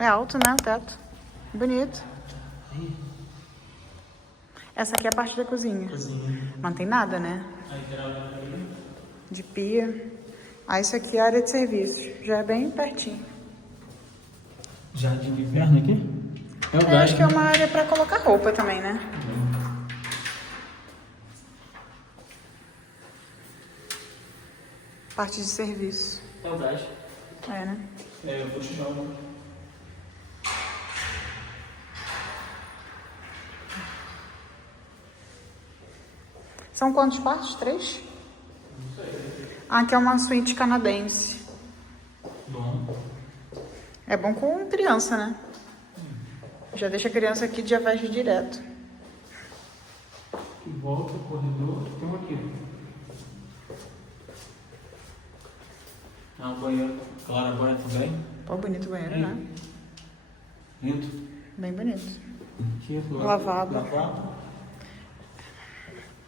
É alto, né, o teto. Bonito. Essa aqui é a parte da cozinha. Não tem nada, né? De pia. Ah, isso aqui é a área de serviços. Já é bem pertinho. Jardim de inverno aqui? É o gás, acho que é uma área pra colocar roupa também, né? Parte de serviço. É o gás. É, né? É, eu vou te chamar. São quantos quartos? 3? Não sei. Ah, aqui é uma suíte canadense. Bom. É bom com criança, né? Já deixa a criança aqui e já vai direto. Que volta, corredor. Tem um aqui. Ah, o banheiro. Claro, agora também. Pô, bonito o banheiro, né? Lindo. Bem bonito. Aqui, Lavabo. Lavabo.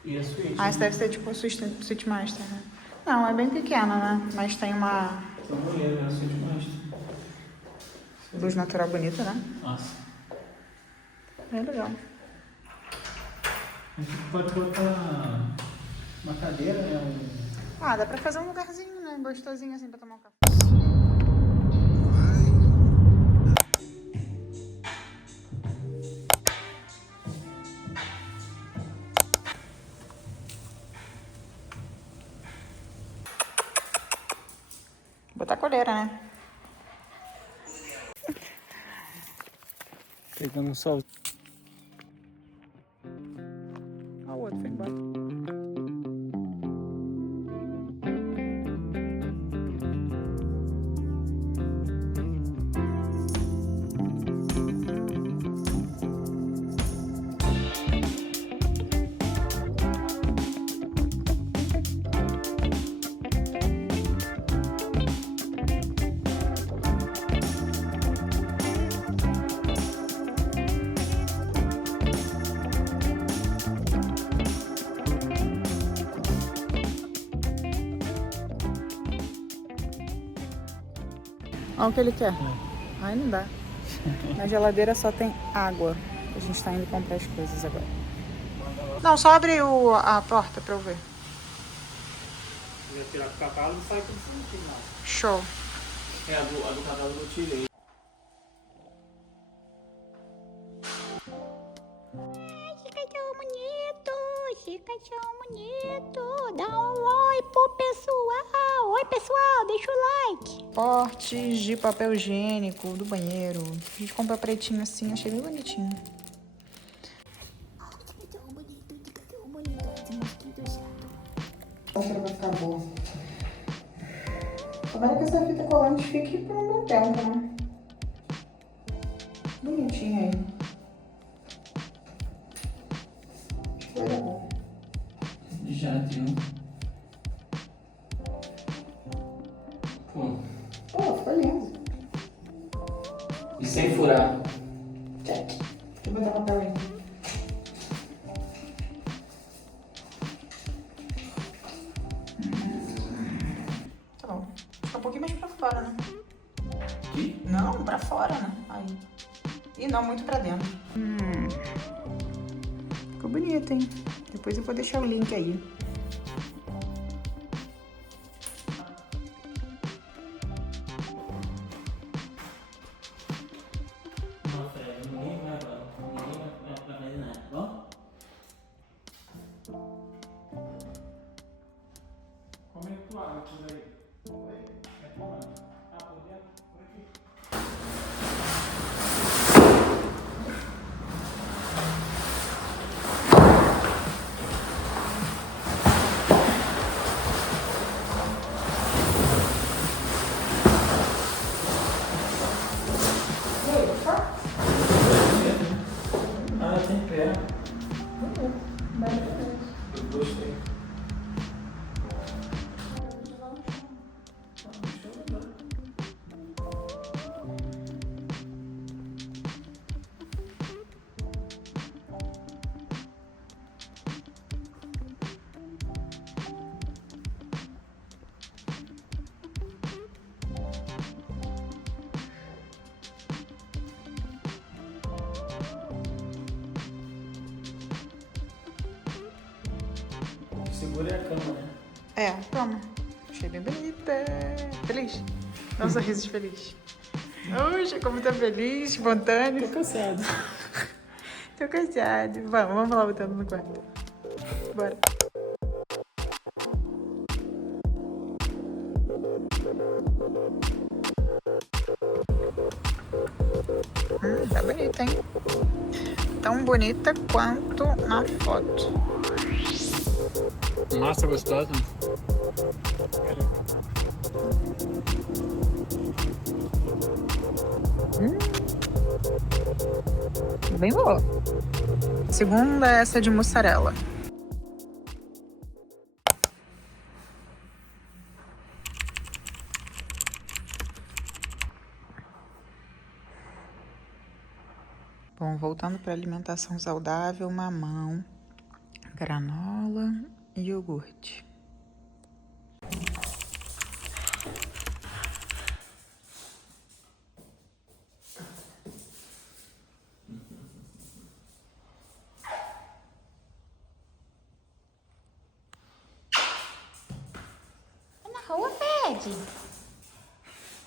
E a suíte. Ah, isso deve ser tipo a suíte master, né? Não, é bem pequena, né? Mas tem uma Tem um banheiro, é a suíte master. luz natural bonita, né? Nossa. É legal. A gente pode botar uma cadeira, né? Ah, dá pra fazer um lugarzinho, né? Gostosinho assim pra tomar um café. Botar a coleira, né? Pegando um sol. Ah, o outro foi embora. Olha o que ele quer. Ai, não dá. Na geladeira só tem água. A gente tá indo comprar as coisas agora. Não, só abre a porta pra eu ver. Se eu tirar o catálogo, sai tudo sem final. Show. É, a do catálogo eu tirei. Cachorro bonito, dá um oi pro pessoal. Oi, pessoal, deixa o like. Portes de papel higiênico do banheiro. A gente compra pretinho assim, achei bem bonitinho. Cachorro bonito, esse mosquito chato. Acho que vai ficar boa. Tomara que essa fita colante fique por um bom tempo, né? Bonitinho aí. Acho que vai dar bom. Já tem um. Pô. Pô, ficou lindo. E sem furar. Check. Deixa eu botar papel aí. Tá bom. Fica um pouquinho mais pra fora, né? Aqui? Não, pra fora, né? Aí. E não muito pra dentro. Ficou bonito, hein? Depois eu vou deixar o link aí. Como é que tu abre tudo aí? É como? Ah, por dentro? Por aqui. segura é a cama, né? É, toma. Achei bem bonita. Feliz? Dá um sorriso de feliz. Oxe, como tá feliz, espontâneo. Tô cansado. Tô cansado. Vamos lá botando no quarto. Bora. Tá bonita, hein? Tão bonita quanto na foto. Massa gostosa. Bem boa. Segunda é essa de mussarela. Bom, voltando para alimentação saudável, mamão, granola e iogurte. Vai na rua, Fred.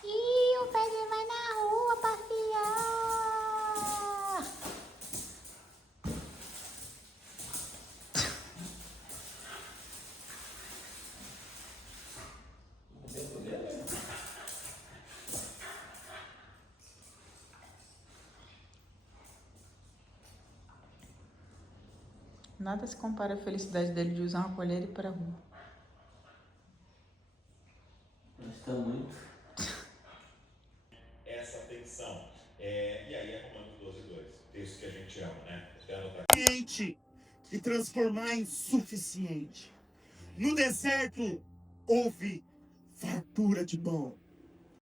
Ih, o Fred vai na rua passear. Nada se compara à felicidade dele de usar uma colher e ir para a rua. Está muito. Essa tensão. E aí é Romanos 12:2, texto que a gente ama, né? Suficiente e transformar em suficiente. No deserto houve fartura de pão.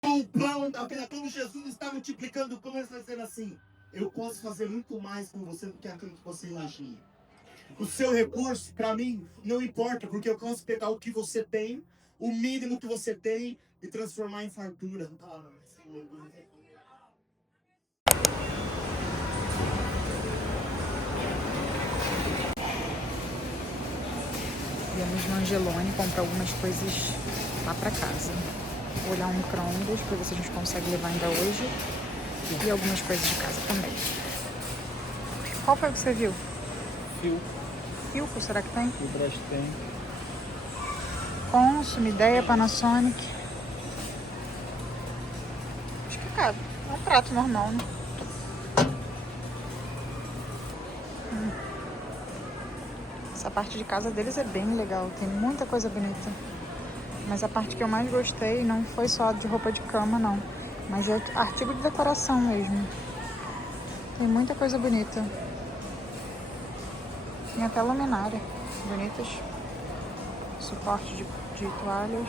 O pão, como Jesus está multiplicando, começa a ser assim: eu posso fazer muito mais com você do que aquilo que você imagina. O seu recurso, para mim, não importa, porque eu posso pegar o que você tem, o mínimo que você tem, e transformar em fartura. Viemos no Angelone comprar algumas coisas lá pra casa. Vou olhar um micro-ondas pra ver se a gente consegue levar ainda hoje. E algumas coisas de casa também. Qual foi o que você viu? Fio. Filco, será que tem? O brush tem. Consum, Ideia, Panasonic. Acho que cabe. É um prato normal, né? Essa parte de casa deles é bem legal. Tem muita coisa bonita. Mas a parte que eu mais gostei não foi só de roupa de cama, não. Mas é artigo de decoração mesmo. Tem muita coisa bonita. Tem até luminária. Bonitas. Suporte de toalhas.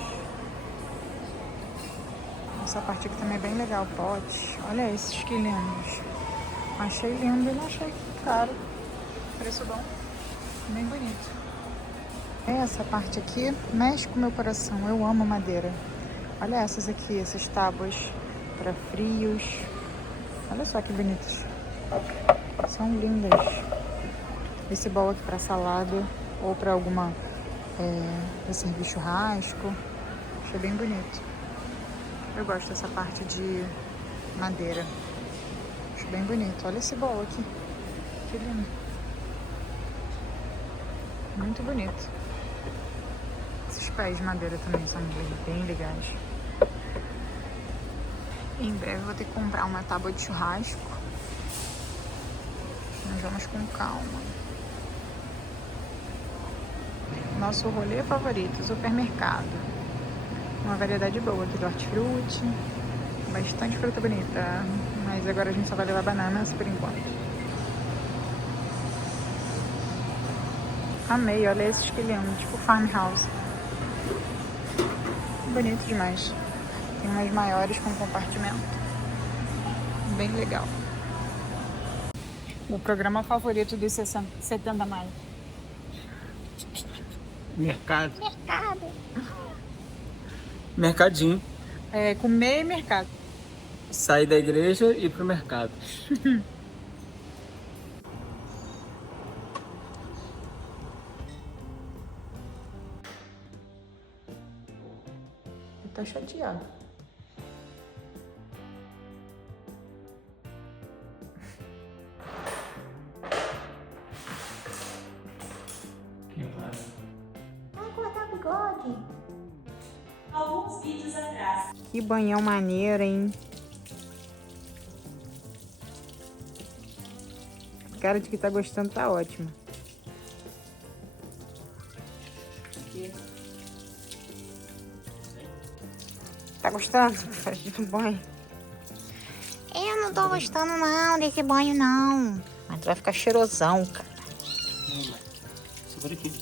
Essa parte aqui também é bem legal. Pote. Olha esses que lindos. Achei lindo e não achei caro. Preço bom. Bem bonito. Essa parte aqui mexe com o meu coração. Eu amo madeira. Olha essas aqui, essas tábuas para frios. Olha só que bonitas. São lindas. Esse bowl aqui para salada ou para alguma para servir churrasco. Achei bem bonito. Eu gosto dessa parte de madeira. Acho bem bonito. Olha esse bowl aqui. Que lindo. Muito bonito. Esses pés de madeira também são bem legais. Em breve eu vou ter que comprar uma tábua de churrasco. Nós vamos com calma. Nosso rolê favorito, supermercado. Uma variedade boa aqui do hortifruti. Bastante fruta bonita. Mas agora a gente só vai levar bananas por enquanto. Amei, olha esses que lindos, tipo farmhouse. Bonito demais. Tem umas maiores com compartimento. Bem legal. O programa favorito dos 70 mais. Mercado. Mercado. Mercadinho. É, comer e mercado. Sair da igreja e ir pro mercado. Tá chateado. Quem para? Vai cortar o bigode. Alguns vídeos atrás. Que banhão maneiro, hein? A cara de que tá gostando tá ótima. Tá gostando do banho? Eu não tô gostando não desse banho não. Mas tu vai ficar cheirosão, cara. Segura aqui.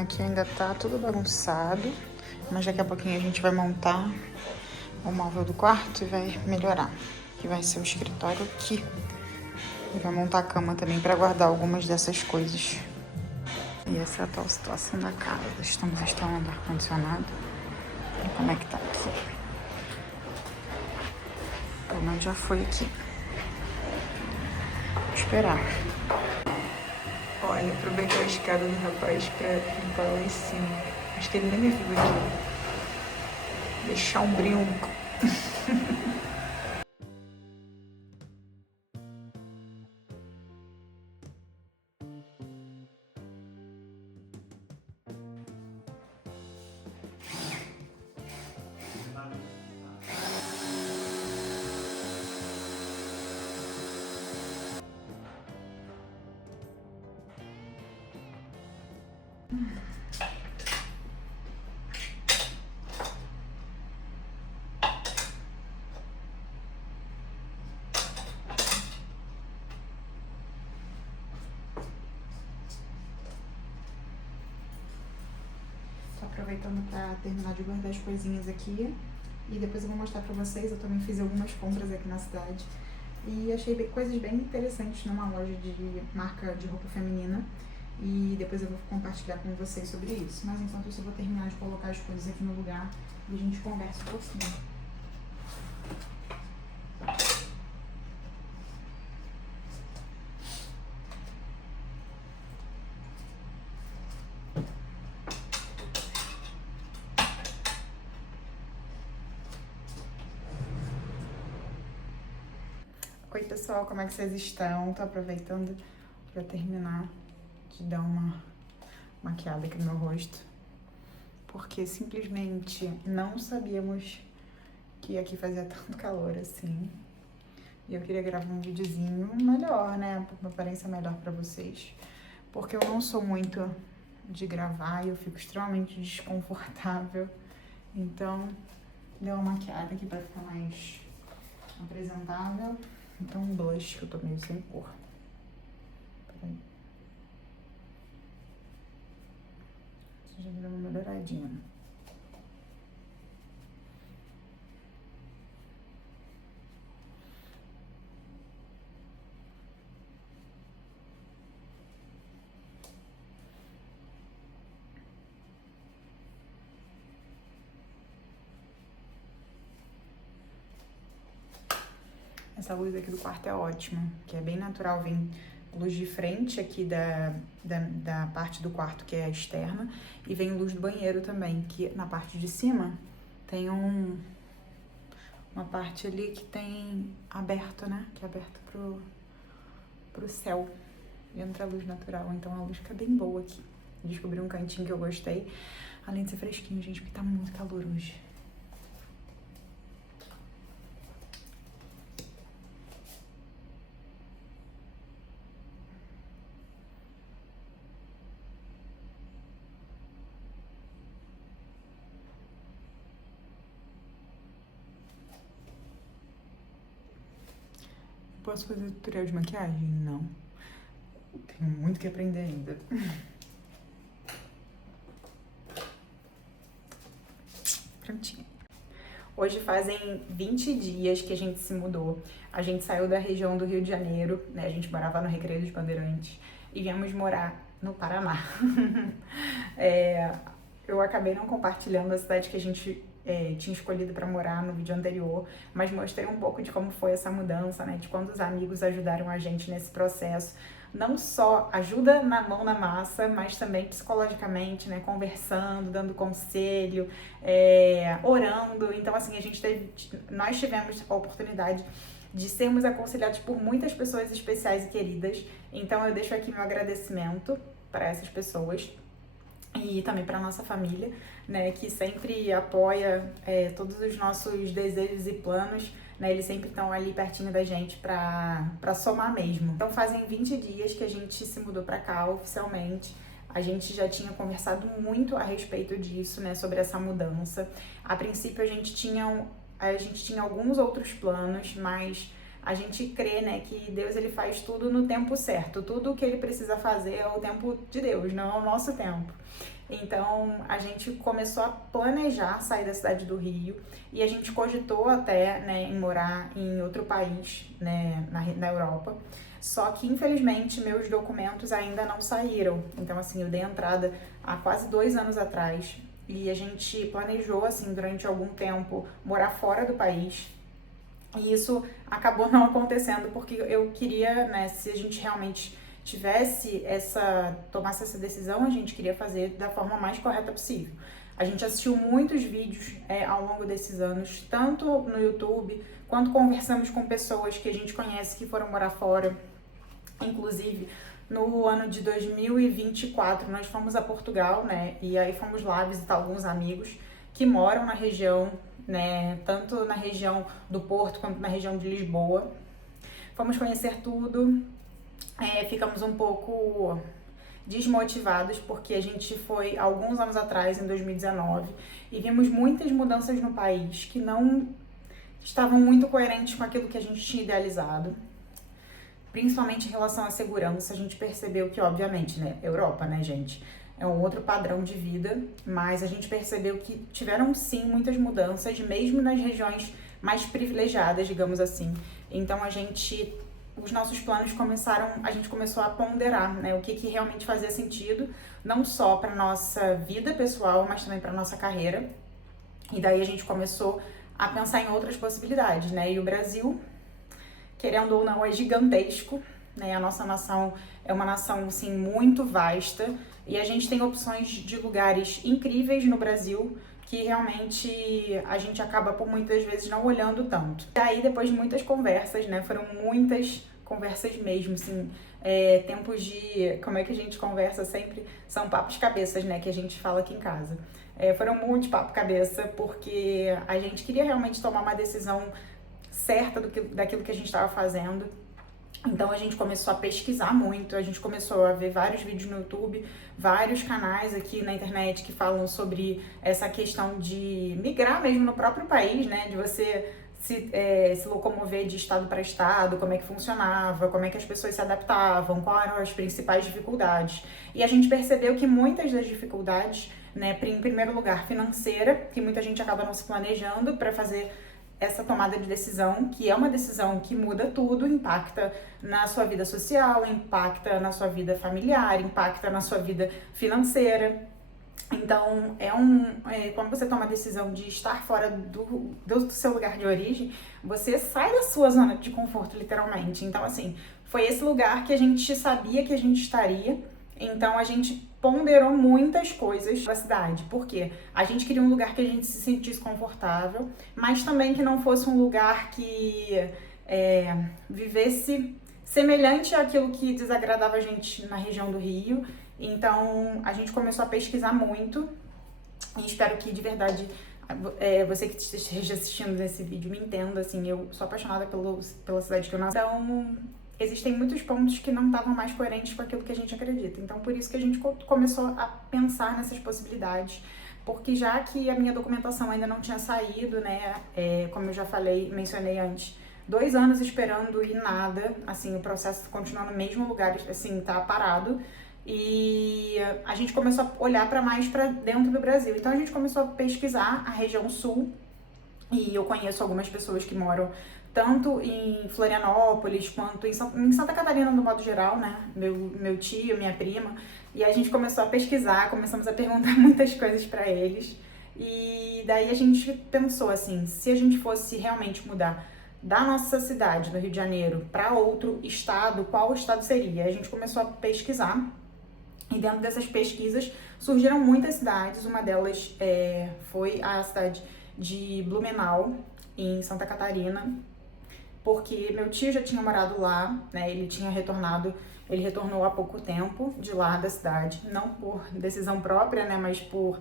Aqui ainda tá tudo bagunçado. Mas daqui a pouquinho a gente vai montar o móvel do quarto e vai melhorar. Que vai ser o escritório aqui. E vai montar a cama também pra guardar algumas dessas coisas. E essa é a atual situação da casa. Estamos instalando ar-condicionado. E como é que tá aqui? Pelo menos já foi aqui. Vou esperar. Olha, aproveitou a escada do rapaz pra limpar lá em cima. Acho que ele nem me viu aqui. Deixar um brinco. Tô aproveitando pra terminar de guardar as coisinhas aqui. E depois eu vou mostrar pra vocês. Eu também fiz algumas compras aqui na cidade. E achei coisas bem interessantes numa loja de marca de roupa feminina. E depois eu vou compartilhar com vocês sobre isso. Mas enquanto isso eu vou terminar de colocar as coisas aqui no lugar e a gente conversa um pouquinho. Oi pessoal, como é que vocês estão? Tô aproveitando pra terminar de dar uma maquiada aqui no meu rosto. Porque simplesmente não sabíamos que aqui fazia tanto calor assim. E eu queria gravar um videozinho melhor, né? Uma aparência melhor pra vocês. Porque eu não sou muito de gravar e eu fico extremamente desconfortável. Então, dei uma maquiada aqui pra ficar mais apresentável. Então, um blush que eu tô meio sem cor. Peraí. Já deu uma melhoradinha. Essa luz aqui do quarto é ótima, que é bem natural, vem luz de frente aqui da parte do quarto que é externa e vem luz do banheiro também, que na parte de cima tem uma parte ali que tem aberto, né? Que é aberto pro céu e entra a luz natural, então a luz fica bem boa aqui. Descobri um cantinho que eu gostei, além de ser fresquinho, gente, porque tá muito calor hoje. Posso fazer tutorial de maquiagem? Não. Tenho muito que aprender ainda. Prontinho. Hoje fazem 20 dias que a gente se mudou. A gente saiu da região do Rio de Janeiro, né? A gente morava no Recreio dos Bandeirantes e viemos morar no Paraná. Eu acabei não compartilhando a cidade que a gente tinha escolhido para morar no vídeo anterior, mas mostrei um pouco de como foi essa mudança, né, de quantos amigos ajudaram a gente nesse processo. Não só ajuda na mão na massa, mas também psicologicamente, né, conversando, dando conselho, orando. Então, assim, nós tivemos a oportunidade de sermos aconselhados por muitas pessoas especiais e queridas. Então, eu deixo aqui meu agradecimento para essas pessoas e também para nossa família, né, que sempre apoia todos os nossos desejos e planos, né, eles sempre estão ali pertinho da gente para somar mesmo. Então fazem 20 dias que a gente se mudou para cá oficialmente. A gente já tinha conversado muito a respeito disso, né, sobre essa mudança. A princípio a gente tinha alguns outros planos, mas a gente crê, né, que Deus ele faz tudo no tempo certo. Tudo o que ele precisa fazer é o tempo de Deus, não é o nosso tempo. Então, a gente começou a planejar sair da cidade do Rio e a gente cogitou até, né, em morar em outro país, né, na Europa. Só que, infelizmente, meus documentos ainda não saíram. Então, assim, eu dei entrada há quase 2 anos atrás e a gente planejou, assim, durante algum tempo, morar fora do país. E isso acabou não acontecendo porque eu queria, né, se a gente realmente tomasse essa decisão, a gente queria fazer da forma mais correta possível. A gente assistiu muitos vídeos ao longo desses anos, tanto no YouTube, quanto conversamos com pessoas que a gente conhece que foram morar fora. Inclusive, no ano de 2024, nós fomos a Portugal, né, e aí fomos lá visitar alguns amigos que moram na região, né, tanto na região do Porto quanto na região de Lisboa. Fomos conhecer tudo. Ficamos um pouco desmotivados porque a gente foi alguns anos atrás, em 2019, e vimos muitas mudanças no país que não estavam muito coerentes com aquilo que a gente tinha idealizado, principalmente em relação à segurança. A gente percebeu que, obviamente, né, Europa, né, gente, é um outro padrão de vida, mas a gente percebeu que tiveram sim muitas mudanças, mesmo nas regiões mais privilegiadas, digamos assim. Então os nossos planos a gente começou a ponderar, né, o que realmente fazia sentido, não só para nossa vida pessoal, mas também para nossa carreira. E daí a gente começou a pensar em outras possibilidades, né? E o Brasil, querendo ou não, é gigantesco, né? A nossa nação é uma nação, assim, muito vasta e a gente tem opções de lugares incríveis no Brasil que realmente a gente acaba por muitas vezes não olhando tanto. E aí, depois de muitas conversas, né, foram muitas conversas mesmo, assim, tempos de, como é que a gente conversa sempre, são papos cabeças, né, que a gente fala aqui em casa. Foram muitos papos cabeça, porque a gente queria realmente tomar uma decisão certa daquilo que a gente estava fazendo. Então a gente começou a pesquisar muito, a gente começou a ver vários vídeos no YouTube, vários canais aqui na internet que falam sobre essa questão de migrar mesmo no próprio país, né? De você se locomover de estado para estado, como é que funcionava, como é que as pessoas se adaptavam, quais eram as principais dificuldades. E a gente percebeu que muitas das dificuldades, né, em primeiro lugar financeira, que muita gente acaba não se planejando para fazer essa tomada de decisão, que é uma decisão que muda tudo, impacta na sua vida social, impacta na sua vida familiar, impacta na sua vida financeira. Então, quando você toma a decisão de estar fora do seu lugar de origem, você sai da sua zona de conforto, literalmente. Então, assim, foi esse lugar que a gente sabia que a gente estaria. Então, a gente ponderou muitas coisas da cidade, porque a gente queria um lugar que a gente se sentisse confortável, mas também que não fosse um lugar que vivesse semelhante àquilo que desagradava a gente na região do Rio. Então, a gente começou a pesquisar muito e espero que, de verdade, você que esteja assistindo nesse vídeo me entenda, assim, eu sou apaixonada pela cidade que eu nasci. Então, existem muitos pontos que não estavam mais coerentes com aquilo que a gente acredita. Então, por isso que a gente começou a pensar nessas possibilidades, porque já que a minha documentação ainda não tinha saído, né, como eu já mencionei antes, 2 anos esperando e nada, assim, o processo continua no mesmo lugar, assim, tá parado. E a gente começou a olhar mais para dentro do Brasil. Então, a gente começou a pesquisar a região sul, e eu conheço algumas pessoas que moram tanto em Florianópolis quanto em Santa Catarina, no modo geral, né? Meu tio, minha prima. E a gente começou a pesquisar, começamos a perguntar muitas coisas para eles. E daí a gente pensou assim, se a gente fosse realmente mudar da nossa cidade, do Rio de Janeiro, para outro estado, qual estado seria? A gente começou a pesquisar e dentro dessas pesquisas surgiram muitas cidades, uma delas foi a cidade de Blumenau, em Santa Catarina, porque meu tio já tinha morado lá, né, ele retornou há pouco tempo de lá da cidade, não por decisão própria, né, mas por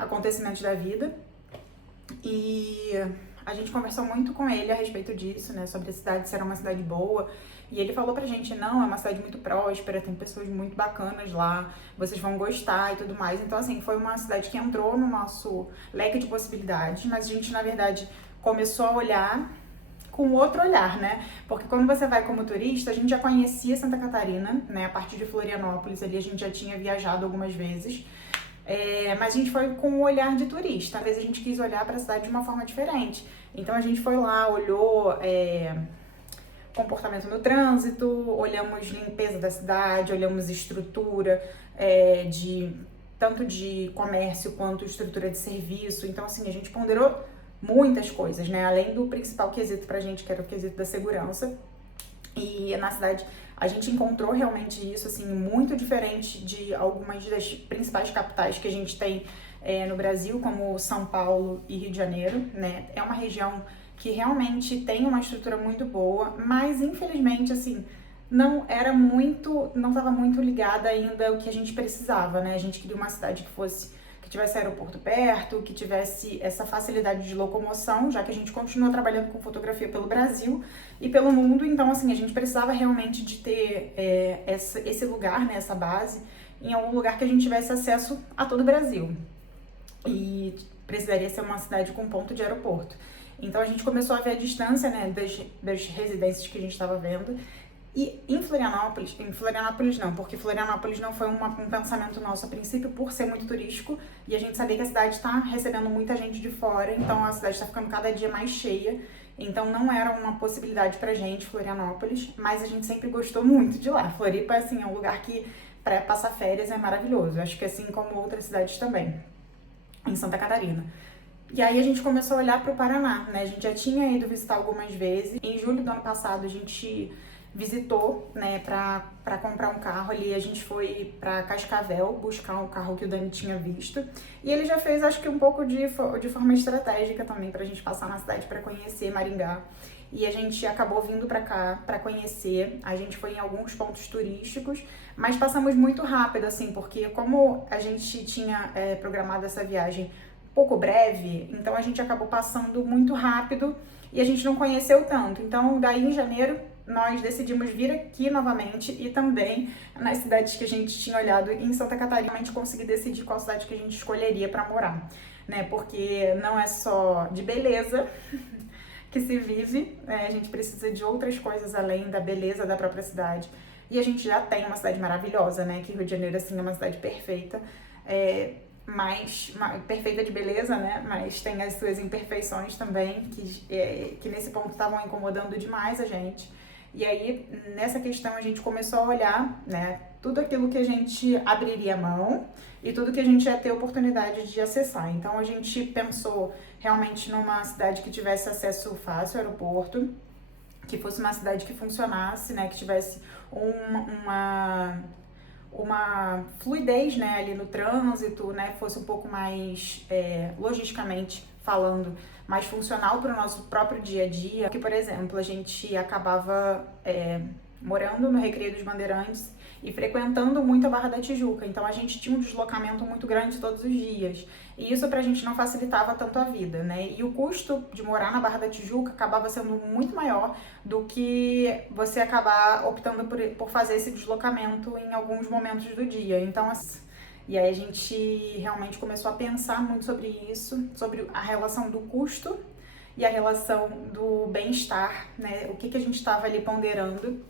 acontecimentos da vida. E a gente conversou muito com ele a respeito disso, né, sobre a cidade, se era uma cidade boa. E ele falou pra gente, não, é uma cidade muito próspera, tem pessoas muito bacanas lá, vocês vão gostar e tudo mais. Então, assim, foi uma cidade que entrou no nosso leque de possibilidades, mas a gente, na verdade, começou a olhar com outro olhar, né? Porque quando você vai como turista, a gente já conhecia Santa Catarina, né? A partir de Florianópolis, ali a gente já tinha viajado algumas vezes. Mas a gente foi com o olhar de turista. Às vezes a gente quis olhar para a cidade de uma forma diferente. Então a gente foi lá, olhou comportamento no trânsito, olhamos limpeza da cidade, olhamos estrutura tanto de comércio quanto estrutura de serviço. Então, assim, a gente ponderou muitas coisas, né? Além do principal quesito pra gente, que era o quesito da segurança. E na cidade a gente encontrou realmente isso, assim, muito diferente de algumas das principais capitais que a gente tem no Brasil, como São Paulo e Rio de Janeiro, né? É uma região que realmente tem uma estrutura muito boa, mas infelizmente, assim, não estava muito ligada ainda ao que a gente precisava, né? A gente queria uma cidade que tivesse aeroporto perto, que tivesse essa facilidade de locomoção, já que a gente continua trabalhando com fotografia pelo Brasil e pelo mundo, então, assim, a gente precisava realmente de ter esse lugar, né, essa base, em algum lugar que a gente tivesse acesso a todo o Brasil. E precisaria ser uma cidade com ponto de aeroporto. Então a gente começou a ver a distância, né, das residências que a gente estava vendo. E em Florianópolis não, porque Florianópolis não foi um pensamento nosso a princípio por ser muito turístico e a gente sabia que a cidade está recebendo muita gente de fora, então a cidade está ficando cada dia mais cheia, então não era uma possibilidade pra gente, Florianópolis, mas a gente sempre gostou muito de lá. Floripa, assim, é um lugar que para passar férias é maravilhoso, acho que assim como outras cidades também, em Santa Catarina. E aí a gente começou a olhar para o Paraná, né? A gente já tinha ido visitar algumas vezes. Em julho do ano passado a gente visitou, né, para comprar um carro ali. A gente foi para Cascavel buscar um carro que o Dani tinha visto. E ele já fez, acho que um pouco de forma estratégica também, pra gente passar na cidade para conhecer Maringá. E a gente acabou vindo para cá para conhecer. A gente foi em alguns pontos turísticos, mas passamos muito rápido, assim, porque como a gente tinha programado essa viagem pouco breve, então a gente acabou passando muito rápido e a gente não conheceu tanto. Então, daí em janeiro, nós decidimos vir aqui novamente e também nas cidades que a gente tinha olhado em Santa Catarina, a gente conseguir decidir qual cidade que a gente escolheria para morar, né? Porque não é só de beleza que se vive, a gente precisa de outras coisas além da beleza da própria cidade. E a gente já tem uma cidade maravilhosa, né? Que Rio de Janeiro, assim, é uma cidade perfeita, perfeita de beleza, né? Mas tem as suas imperfeições também, que nesse ponto estavam incomodando demais a gente. E aí, nessa questão, a gente começou a olhar, né, tudo aquilo que a gente abriria mão e tudo que a gente ia ter oportunidade de acessar. Então, a gente pensou realmente numa cidade que tivesse acesso fácil ao aeroporto, que fosse uma cidade que funcionasse, né, que tivesse uma fluidez, né, ali no trânsito, né, fosse um pouco mais, logisticamente falando, mais funcional para o nosso próprio dia a dia. Porque, por exemplo, a gente acabava morando no Recreio dos Bandeirantes e frequentando muito a Barra da Tijuca, então a gente tinha um deslocamento muito grande todos os dias, e isso pra gente não facilitava tanto a vida, né? E o custo de morar na Barra da Tijuca acabava sendo muito maior do que você acabar optando por fazer esse deslocamento em alguns momentos do dia. Então, e aí a gente realmente começou a pensar muito sobre isso, sobre a relação do custo e a relação do bem-estar, né? O que a gente estava ali ponderando.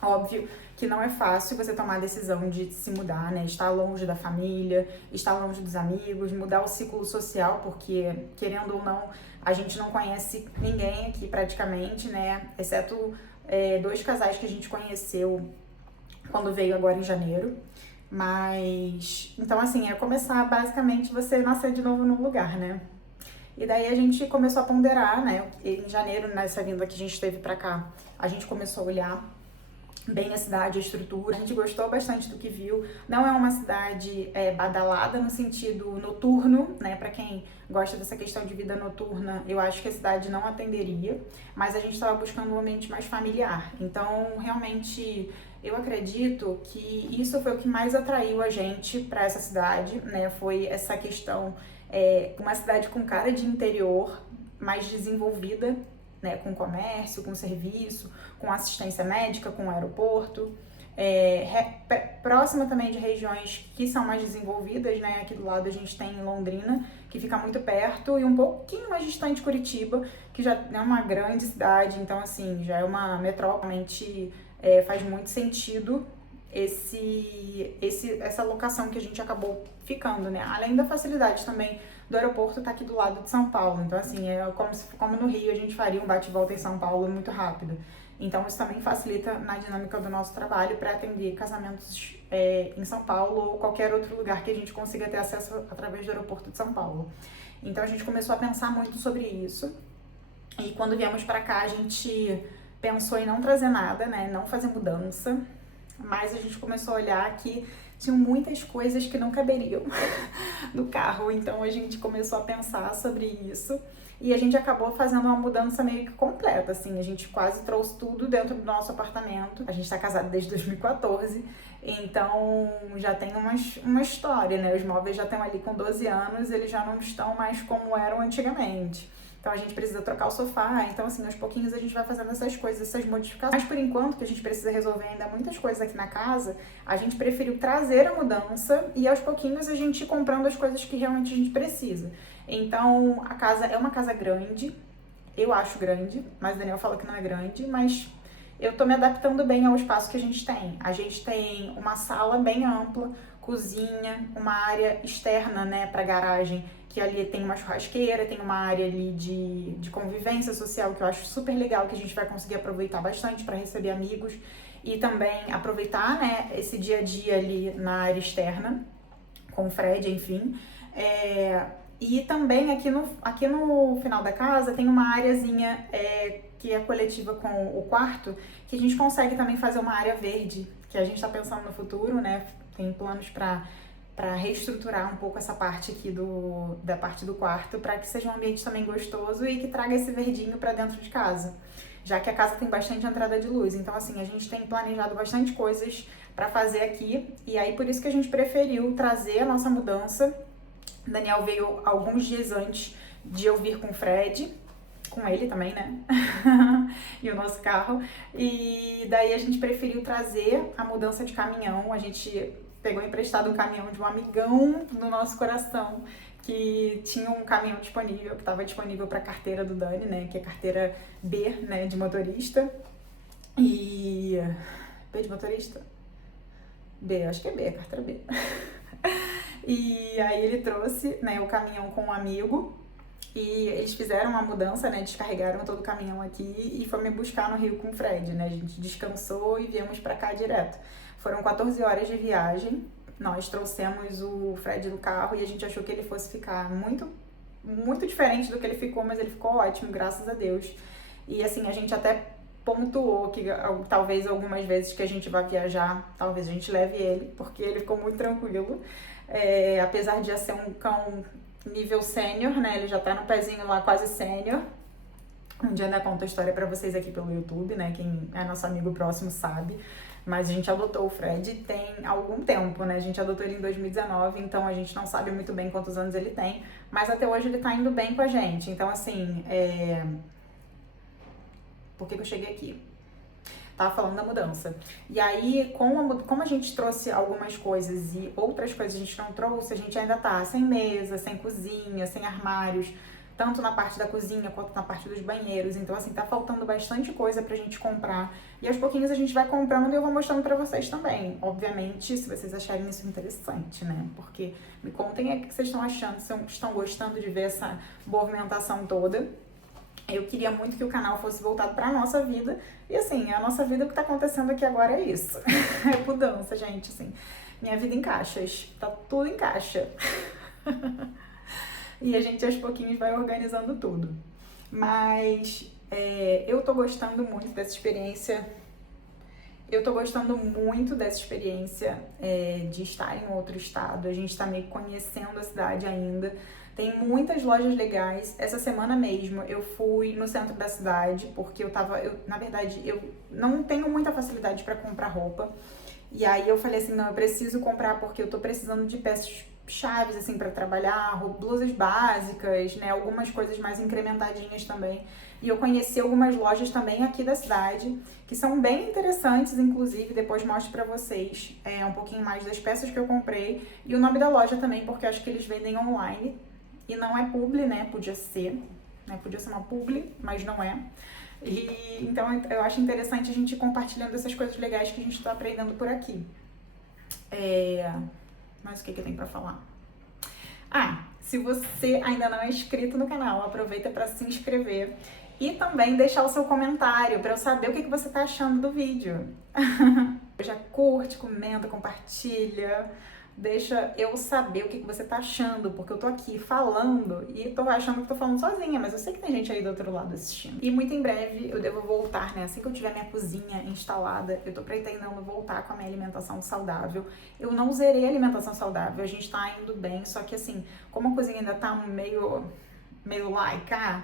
Óbvio que não é fácil você tomar a decisão de se mudar, né? Estar longe da família, estar longe dos amigos, mudar o ciclo social, porque, querendo ou não, a gente não conhece ninguém aqui praticamente, né? Exceto 2 casais que a gente conheceu quando veio agora em janeiro. Mas, então assim, é começar basicamente você nascer de novo no lugar, né? E daí a gente começou a ponderar, né? Em janeiro, nessa vinda que a gente teve pra cá, a gente começou a olhar bem a cidade, a estrutura. A gente gostou bastante do que viu. Não é uma cidade badalada no sentido noturno, né? Pra quem gosta dessa questão de vida noturna, eu acho que a cidade não atenderia. Mas a gente estava buscando um ambiente mais familiar. Então, realmente, eu acredito que isso foi o que mais atraiu a gente pra essa cidade, né? Foi essa questão, uma cidade com cara de interior, mais desenvolvida, né, com comércio, com serviço, com assistência médica, com aeroporto, próxima também de regiões que são mais desenvolvidas, né? Aqui do lado a gente tem Londrina, que fica muito perto, e um pouquinho mais distante Curitiba, que já é uma grande cidade, então assim, já é uma metrópole, faz muito sentido essa locação que a gente acabou ficando, né? Além da facilidade também do aeroporto tá aqui do lado de São Paulo, então assim, é como no Rio a gente faria um bate-volta em São Paulo muito rápido. Então isso também facilita na dinâmica do nosso trabalho para atender casamentos em São Paulo ou qualquer outro lugar que a gente consiga ter acesso através do aeroporto de São Paulo. Então a gente começou a pensar muito sobre isso, e quando viemos para cá a gente pensou em não trazer nada, né, não fazer mudança, mas a gente começou a olhar que tinham muitas coisas que não caberiam no carro, então a gente começou a pensar sobre isso e a gente acabou fazendo uma mudança meio que completa, assim, a gente quase trouxe tudo dentro do nosso apartamento. A gente tá casado desde 2014, então já tem uma história, né, os móveis já estão ali com 12 anos, eles já não estão mais como eram antigamente. Então a gente precisa trocar o sofá, então assim, aos pouquinhos a gente vai fazendo essas coisas, essas modificações. Mas por enquanto, que a gente precisa resolver ainda muitas coisas aqui na casa, a gente preferiu trazer a mudança e aos pouquinhos a gente ir comprando as coisas que realmente a gente precisa. Então a casa é uma casa grande, eu acho grande, mas o Daniel fala que não é grande, mas eu tô me adaptando bem ao espaço que a gente tem. A gente tem uma sala bem ampla, cozinha, uma área externa, né, pra garagem, que ali tem uma churrasqueira, tem uma área ali de convivência social que eu acho super legal, que a gente vai conseguir aproveitar bastante para receber amigos e também aproveitar, né, esse dia a dia ali na área externa, com o Fred, enfim. E também aqui no final da casa tem uma areazinha que é coletiva com o quarto, que a gente consegue também fazer uma área verde, que a gente tá pensando no futuro, né, tem planos para reestruturar um pouco essa parte aqui da parte do quarto, para que seja um ambiente também gostoso e que traga esse verdinho para dentro de casa, já que a casa tem bastante entrada de luz. Então assim, a gente tem planejado bastante coisas para fazer aqui, e aí por isso que a gente preferiu trazer a nossa mudança. Daniel veio alguns dias antes de eu vir com o Fred, com ele também, né, e o nosso carro, e daí a gente preferiu trazer a mudança de caminhão. A gente pegou emprestado um caminhão de um amigão do nosso coração, que tinha um caminhão disponível, que estava disponível para a carteira do Dani, né, que é carteira B, né, de motorista. E... B de motorista? B, acho que é B, carteira B. E aí ele trouxe, né, o caminhão com um amigo, e eles fizeram uma mudança, né, descarregaram todo o caminhão aqui e foi me buscar no Rio com o Fred, né, a gente descansou e viemos pra cá direto. Foram 14 horas de viagem, nós trouxemos o Fred no carro e a gente achou que ele fosse ficar muito, muito diferente do que ele ficou, mas ele ficou ótimo, graças a Deus. E assim, a gente até pontuou que talvez algumas vezes que a gente vai viajar, talvez a gente leve ele, porque ele ficou muito tranquilo. Apesar de já ser um cão nível sênior, né, ele já tá no pezinho lá quase sênior. Um dia eu conto a história pra vocês aqui pelo YouTube, né, quem é nosso amigo próximo sabe. Mas a gente adotou o Fred tem algum tempo, né, a gente adotou ele em 2019, então a gente não sabe muito bem quantos anos ele tem, mas até hoje ele tá indo bem com a gente. Então assim, por que eu cheguei aqui? Tava falando da mudança. E aí, como a gente trouxe algumas coisas e outras coisas a gente não trouxe, a gente ainda tá sem mesa, sem cozinha, sem armários, tanto na parte da cozinha quanto na parte dos banheiros. Então, assim, tá faltando bastante coisa pra gente comprar. E aos pouquinhos a gente vai comprando e eu vou mostrando pra vocês também. Obviamente, se vocês acharem isso interessante, né? Porque me contem aí o que vocês estão achando, se estão gostando de ver essa movimentação toda. Eu queria muito que o canal fosse voltado pra nossa vida. E assim, a nossa vida, o que tá acontecendo aqui agora é isso. É mudança, gente, assim. minha vida em caixas, tá tudo em caixa. E a gente aos pouquinhos vai organizando tudo. Mas eu tô gostando muito dessa experiência. Eu tô gostando muito dessa experiência de estar em outro estado. A gente tá meio que conhecendo a cidade ainda. Tem muitas lojas legais. Essa semana mesmo eu fui no centro da cidade, porque na verdade, eu não tenho muita facilidade para comprar roupa. E aí eu falei assim, não, eu preciso comprar porque eu tô precisando de peças chaves, assim, para trabalhar, blusas básicas, né, algumas coisas mais incrementadinhas também. E eu conheci algumas lojas também aqui da cidade, que são bem interessantes, inclusive, depois mostro pra vocês um pouquinho mais das peças que eu comprei e o nome da loja também, porque eu acho que eles vendem online e não é publi, né, podia ser uma publi, mas não é. E então eu acho interessante a gente ir compartilhando essas coisas legais que a gente tá aprendendo por aqui. Mas o que eu tenho pra falar? Se você ainda não é inscrito no canal, aproveita para se inscrever e também deixar o seu comentário para eu saber o que você tá achando do vídeo. Já curte, comenta, compartilha, deixa eu saber o que você tá achando, porque eu tô aqui falando e tô achando que tô falando sozinha, mas eu sei que tem gente aí do outro lado assistindo. E muito em breve eu devo voltar, né? Assim que eu tiver minha cozinha instalada, eu tô pretendendo voltar com a minha alimentação saudável. Eu não zerei a alimentação saudável, a gente tá indo bem, só que assim, como a cozinha ainda tá meio laica,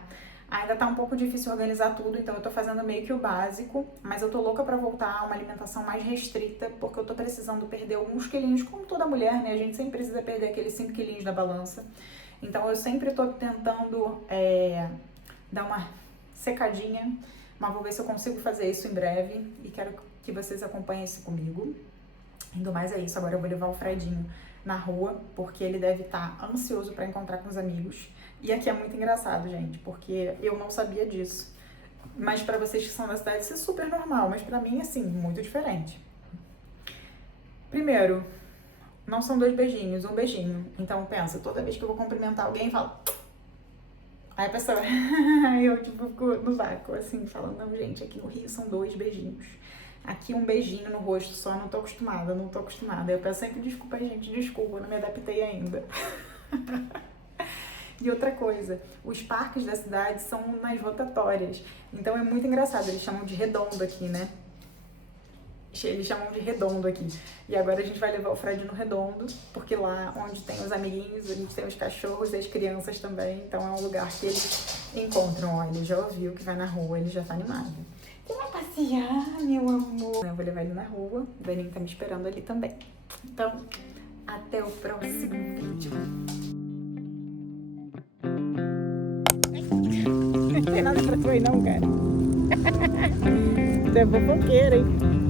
ainda tá um pouco difícil organizar tudo, então eu tô fazendo meio que o básico, mas eu tô louca pra voltar a uma alimentação mais restrita, porque eu tô precisando perder alguns quilinhos, como toda mulher, né? A gente sempre precisa perder aqueles 5 quilinhos da balança. Então eu sempre tô tentando dar uma secadinha, mas vou ver se eu consigo fazer isso em breve e quero que vocês acompanhem isso comigo. Indo mais é isso, agora eu vou levar o Fredinho na rua, porque ele deve estar ansioso pra encontrar com os amigos. E aqui é muito engraçado, gente, porque eu não sabia disso. Mas pra vocês que são da cidade, isso é super normal, mas pra mim, assim, muito diferente. Primeiro, não são 2 beijinhos, 1 beijinho. Então, pensa, toda vez que eu vou cumprimentar alguém, eu falo... Aí a pessoa... eu, tipo, fico no vácuo, assim, falando, não, gente, aqui no Rio são 2 beijinhos. Aqui 1 beijinho no rosto só, não tô acostumada. Eu peço sempre desculpa, gente, desculpa, eu não me adaptei ainda. E outra coisa, os parques da cidade são nas rotatórias, então é muito engraçado, eles chamam de redondo aqui, né? Eles chamam de redondo aqui. E agora a gente vai levar o Fred no redondo, porque lá onde tem os amiguinhos, a gente tem os cachorros e as crianças também, então é um lugar que eles encontram. Ó, ele já ouviu que vai na rua, ele já tá animado. Você vai passear, meu amor? Eu vou levar ele na rua, o Daninho tá me esperando ali também. Então, até o próximo vídeo. Não tem nada pra tu aí não, cara. Você é fofoqueira, hein?